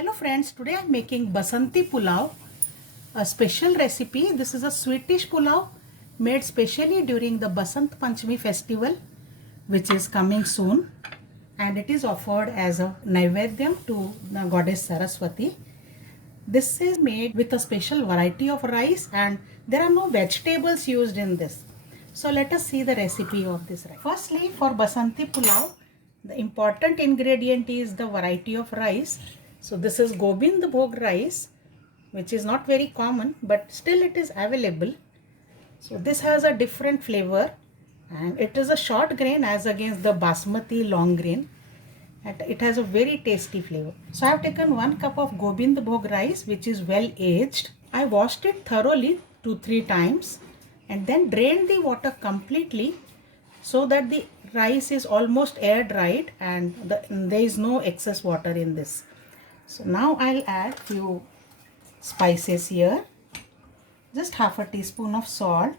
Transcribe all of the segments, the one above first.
Hello friends, today I am making Basanti Pulao, a special recipe. This is a sweetish pulao made specially during the Basant Panchmi festival, which is coming soon, and it is offered as a naivedyam to the goddess Saraswati. This is made with a special variety of rice and there are no vegetables used in this. So let us see the recipe of this rice. Firstly, for Basanti Pulao, the important ingredient is the variety of rice. So this is Gobind Bhog rice, which is not very common, but still it is available. So this has a different flavor and it is a short grain as against the Basmati long grain. And it has a very tasty flavor. So I have taken 1 cup of Gobind Bhog rice, which is well aged. I washed it thoroughly 2-3 times and then drained the water completely so that the rice is almost air dried and there is no excess water in this. So now I'll add few spices here. Just half a teaspoon of salt,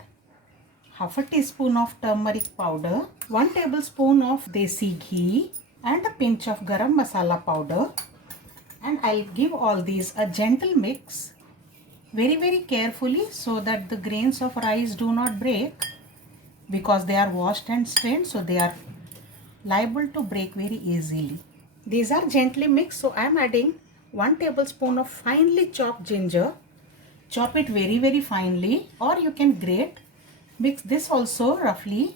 half a teaspoon of turmeric powder, 1 tablespoon of desi ghee and a pinch of garam masala powder, and I'll give all these a gentle mix very carefully so that the grains of rice do not break, because they are washed and strained, so they are liable to break very easily. These are gently mixed, so I am adding 1 tablespoon of finely chopped ginger. Chop it very finely, or you can grate. Mix this also roughly.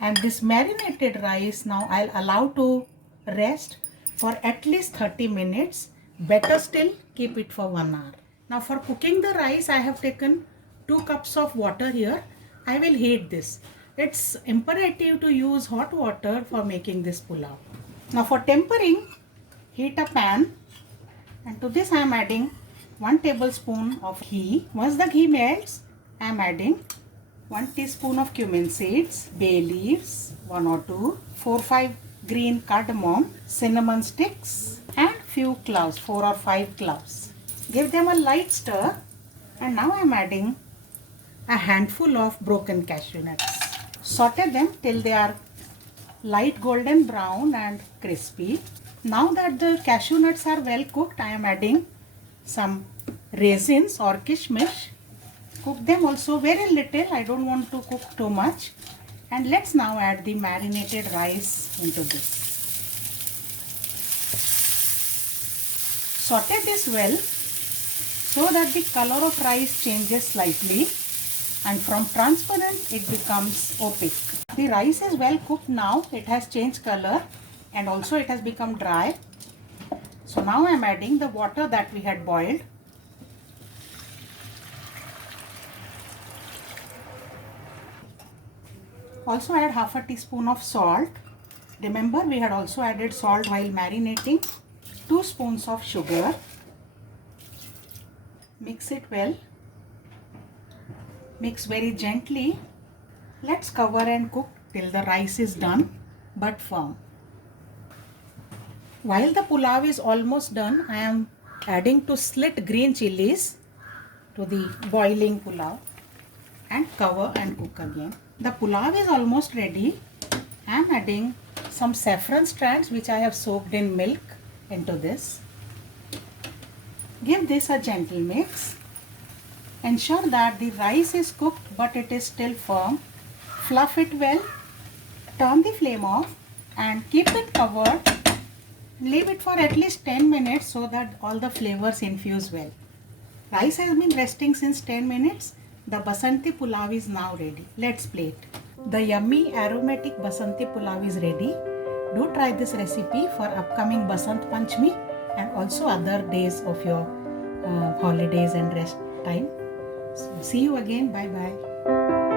And this marinated rice now I'll allow to rest for at least 30 minutes. Better still, keep it for 1 hour. Now for cooking the rice, I have taken 2 cups of water here. I will heat this. It's imperative to use hot water for making this pulao. Now for tempering, heat a pan, and to this I am adding 1 tablespoon of ghee. Once the ghee melts, I am adding 1 teaspoon of cumin seeds, bay leaves, 1 or 2, 4-5 green cardamom, cinnamon sticks and few cloves, 4 or 5 cloves. Give them a light stir, and now I am adding a handful of broken cashew nuts. Saute them till they are light golden brown and crispy. Now that the cashew nuts are well cooked, I am adding some raisins or kishmish. Cook them also very little, I don't want to cook too much. And let's now add the marinated rice into this. Saute this well so that the color of rice changes slightly and from transparent it becomes opaque. The rice is well cooked now, it has changed color and also it has become dry. So now I am adding the water that we had boiled. Also add half a teaspoon of salt. Remember, we had also added salt while marinating. 2 spoons of sugar. Mix it well. Mix very gently. Let's cover and cook till the rice is done but firm. While the pulao is almost done, I am adding 2 slit green chilies to the boiling pulao and cover and cook again. The pulao is almost ready. I am adding some saffron strands which I have soaked in milk into this. Give this a gentle mix. Ensure that the rice is cooked but it is still firm. Fluff it well. Turn the flame off and keep it covered. Leave it for at least 10 minutes so that all the flavors infuse well. Rice has been resting since 10 minutes. The Basanti Pulao is now ready. Let's plate. The yummy aromatic Basanti Pulao is ready. Do try this recipe for upcoming Basant Panchmi and also other days of your holidays and rest time. So see you again. Bye bye.